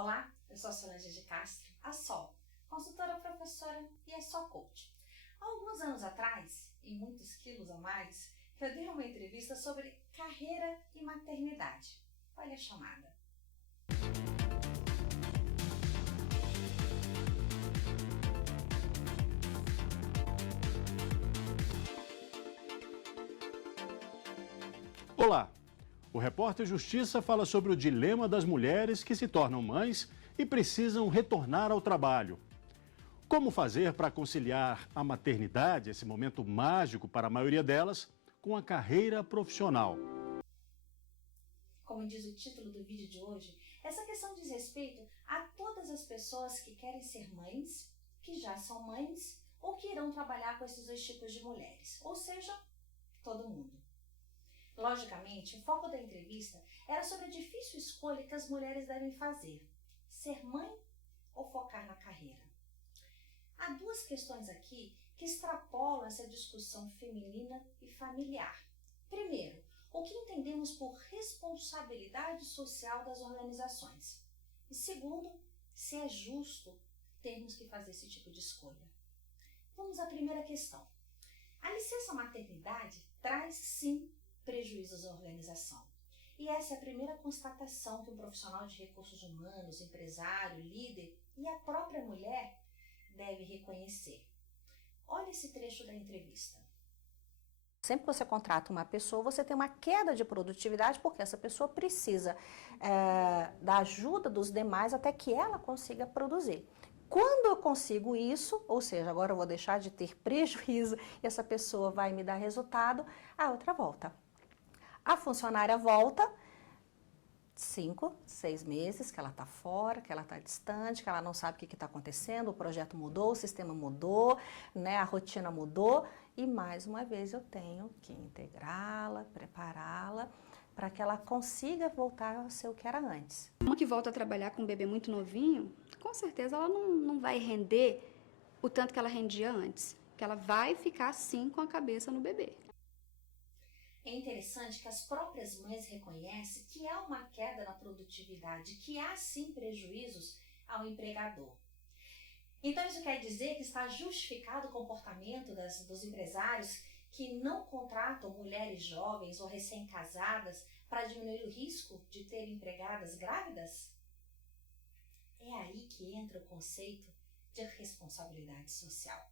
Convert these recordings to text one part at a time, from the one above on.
Olá, eu sou a Solange de Castro, a Sol, consultora, professora e a Sol Coach. Há alguns anos atrás, e muitos quilos a mais, eu dei uma entrevista sobre carreira e maternidade. Olha a chamada. Olá! O Repórter Justiça fala sobre o dilema das mulheres que se tornam mães e precisam retornar ao trabalho. Como fazer para conciliar a maternidade, esse momento mágico para a maioria delas, com a carreira profissional? Como diz o título do vídeo de hoje, essa questão diz respeito a todas as pessoas que querem ser mães, que já são mães ou que irão trabalhar com esses dois tipos de mulheres, ou seja, todo mundo. Logicamente, o foco da entrevista era sobre a difícil escolha que as mulheres devem fazer: ser mãe ou focar na carreira. Há duas questões aqui que extrapolam essa discussão feminina e familiar. Primeiro, o que entendemos por responsabilidade social das organizações. E segundo, se é justo termos que fazer esse tipo de escolha. Vamos à primeira questão. A licença maternidade traz sim prejuízos à organização. E essa é a primeira constatação que um profissional de recursos humanos, empresário, líder e a própria mulher deve reconhecer. Olha esse trecho da entrevista. Sempre que você contrata uma pessoa, você tem uma queda de produtividade porque essa pessoa precisa da ajuda dos demais até que ela consiga produzir. Quando eu consigo isso, ou seja, agora eu vou deixar de ter prejuízo e essa pessoa vai me dar resultado, a outra volta. A funcionária volta 5, 6 meses que ela está fora, que ela está distante, que ela não sabe o que está acontecendo, o projeto mudou, o sistema mudou, né, a rotina mudou e mais uma vez eu tenho que integrá-la, prepará-la para que ela consiga voltar a ser o que era antes. Uma que volta a trabalhar com um bebê muito novinho, com certeza ela não vai render o tanto que ela rendia antes, que ela vai ficar sim com a cabeça no bebê. É interessante que as próprias mães reconhecem que há uma queda na produtividade, que há sim prejuízos ao empregador. Então isso quer dizer que está justificado o comportamento dos empresários que não contratam mulheres jovens ou recém-casadas para diminuir o risco de ter empregadas grávidas? É aí que entra o conceito de responsabilidade social.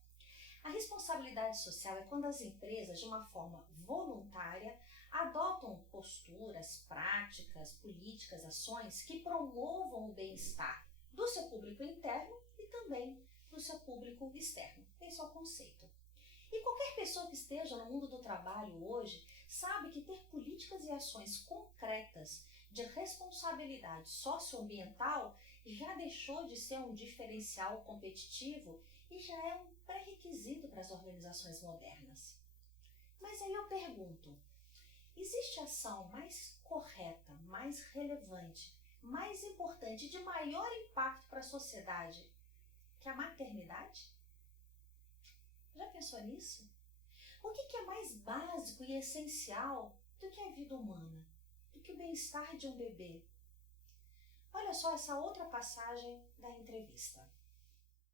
A responsabilidade social é quando as empresas, de uma forma voluntária, adotam posturas, práticas, políticas, ações que promovam o bem-estar do seu público interno e também do seu público externo. Esse é o conceito. E qualquer pessoa que esteja no mundo do trabalho hoje sabe que ter políticas e ações concretas de responsabilidade socioambiental já deixou de ser um diferencial competitivo e já é um pré-requisito para as organizações modernas. Mas aí eu pergunto, existe ação mais correta, mais relevante, mais importante, de maior impacto para a sociedade que a maternidade? Já pensou nisso? O que é mais básico e essencial do que a vida humana, do que o bem-estar de um bebê? Olha só essa outra passagem da entrevista.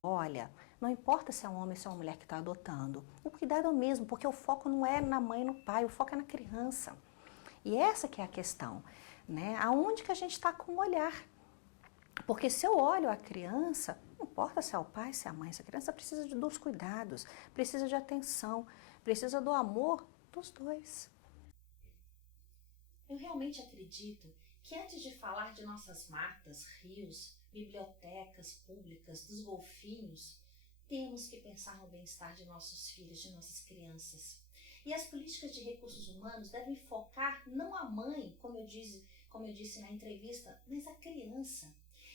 Olha, não importa se é um homem ou se é uma mulher que está adotando, o cuidado é o mesmo, porque o foco não é na mãe e no pai, o foco é na criança. E essa que é a questão, né? Aonde que a gente está com o olhar? Porque se eu olho a criança, não importa se é o pai, se é a mãe, se a criança precisa dos cuidados, precisa de atenção, precisa do amor dos dois. Eu realmente acredito que antes de falar de nossas matas, rios, bibliotecas públicas, dos golfinhos, temos que pensar no bem-estar de nossos filhos, de nossas crianças. E as políticas de recursos humanos devem focar não a mãe, como eu disse na entrevista, mas a criança.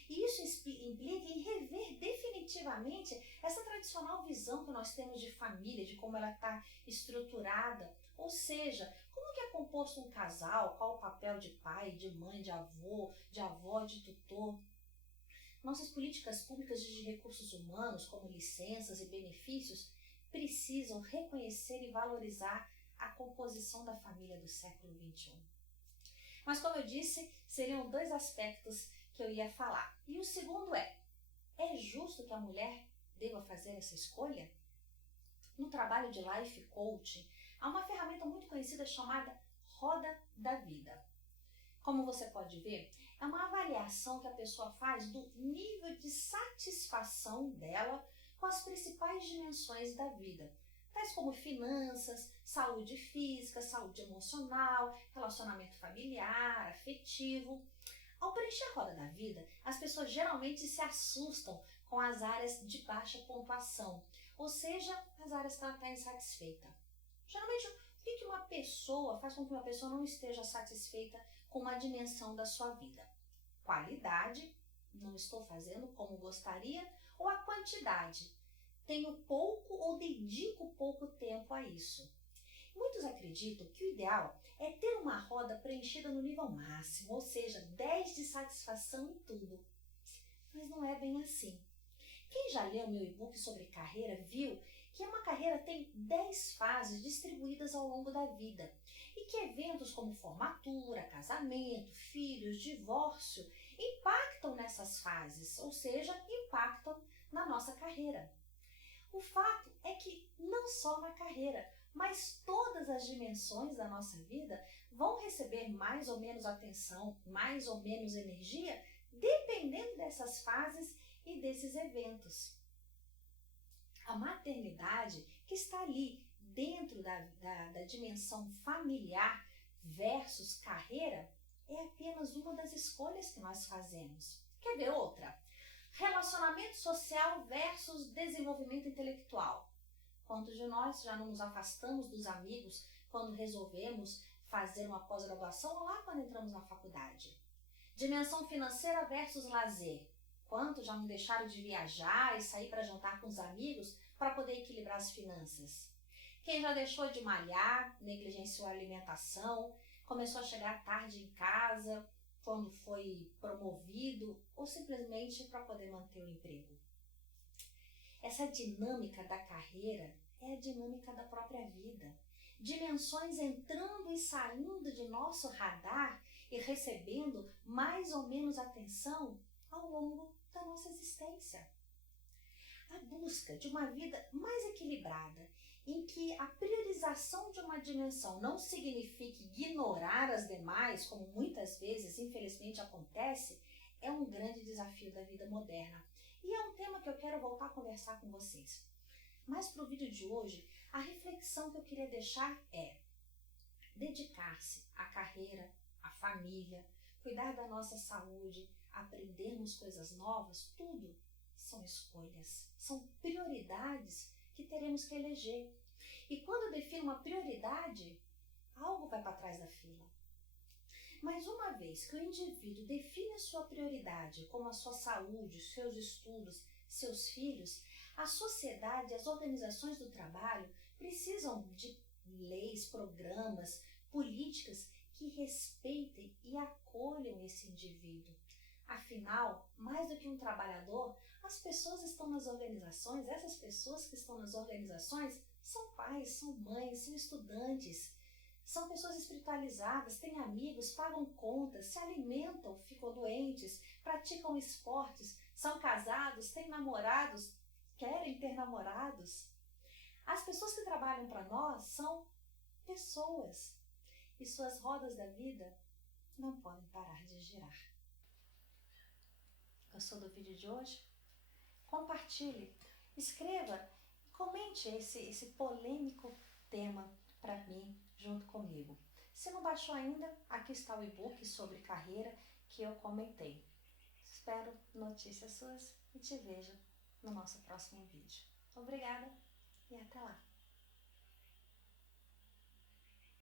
E isso implica em rever definitivamente essa tradicional visão que nós temos de família, de como ela está estruturada. Ou seja, como que é composto um casal, qual o papel de pai, de mãe, de avô, de tutor. Nossas políticas públicas de recursos humanos, como licenças e benefícios, precisam reconhecer e valorizar a composição da família do século XXI. Mas, como eu disse, seriam dois aspectos que eu ia falar. E o segundo é justo que a mulher deva fazer essa escolha? No trabalho de Life Coaching, há uma ferramenta muito conhecida chamada Roda da Vida. Como você pode ver, é uma avaliação que a pessoa faz do nível de satisfação dela com as principais dimensões da vida, tais como finanças, saúde física, saúde emocional, relacionamento familiar, afetivo. Ao preencher a roda da vida, as pessoas geralmente se assustam com as áreas de baixa pontuação, ou seja, as áreas que ela está insatisfeita. Geralmente, o que uma pessoa faz com que uma pessoa não esteja satisfeita com uma dimensão da sua vida? Qualidade, não estou fazendo como gostaria, ou a quantidade, tenho pouco ou dedico pouco tempo a isso. Muitos acreditam que o ideal é ter uma roda preenchida no nível máximo, ou seja, 10 de satisfação em tudo. Mas não é bem assim. Quem já leu meu e-book sobre carreira viu que uma carreira tem 10 fases distribuídas ao longo da vida e que eventos como formatura, casamento, filhos, divórcio impactam nessas fases, ou seja, impactam na nossa carreira. O fato é que não só na carreira, mas todas as dimensões da nossa vida vão receber mais ou menos atenção, mais ou menos energia, dependendo dessas fases e desses eventos. A maternidade, que está ali dentro da dimensão familiar versus carreira, é apenas uma das escolhas que nós fazemos. Quer ver outra? Relacionamento social versus desenvolvimento intelectual. Quantos de nós já não nos afastamos dos amigos quando resolvemos fazer uma pós-graduação ou lá quando entramos na faculdade? Dimensão financeira versus lazer. Quantos já não deixaram de viajar e sair para jantar com os amigos para poder equilibrar as finanças? Quem já deixou de malhar, negligenciou a alimentação, começou a chegar tarde em casa quando foi promovido ou simplesmente para poder manter o emprego? Essa dinâmica da carreira é a dinâmica da própria vida. Dimensões entrando e saindo de nosso radar e recebendo mais ou menos atenção ao longo da nossa existência. A busca de uma vida mais equilibrada, em que a priorização de uma dimensão não signifique ignorar as demais, como muitas vezes, infelizmente, acontece, é um grande desafio da vida moderna. E é um tema que eu quero voltar a conversar com vocês. Mas para o vídeo de hoje, a reflexão que eu queria deixar é dedicar-se à carreira, à família, cuidar da nossa saúde, aprendermos coisas novas, tudo são escolhas, são prioridades que teremos que eleger. E quando eu defino uma prioridade, algo vai para trás da fila. Mas uma vez que o indivíduo define a sua prioridade, como a sua saúde, seus estudos, seus filhos, a sociedade, as organizações do trabalho precisam de leis, programas, políticas que respeitem e acolham esse indivíduo. Afinal, mais do que um trabalhador, as pessoas estão nas organizações, essas pessoas que estão nas organizações são pais, são mães, são estudantes, são pessoas espiritualizadas, têm amigos, pagam contas, se alimentam, ficam doentes, praticam esportes, são casados, têm namorados, querem ter namorados. As pessoas que trabalham para nós são pessoas e suas rodas da vida não podem parar de girar. Gostou do vídeo de hoje? Compartilhe, escreva, comente esse polêmico tema para mim junto comigo. Se não baixou ainda, aqui está o e-book sobre carreira que eu comentei. Espero notícias suas e te vejo no nosso próximo vídeo. Obrigada e até lá!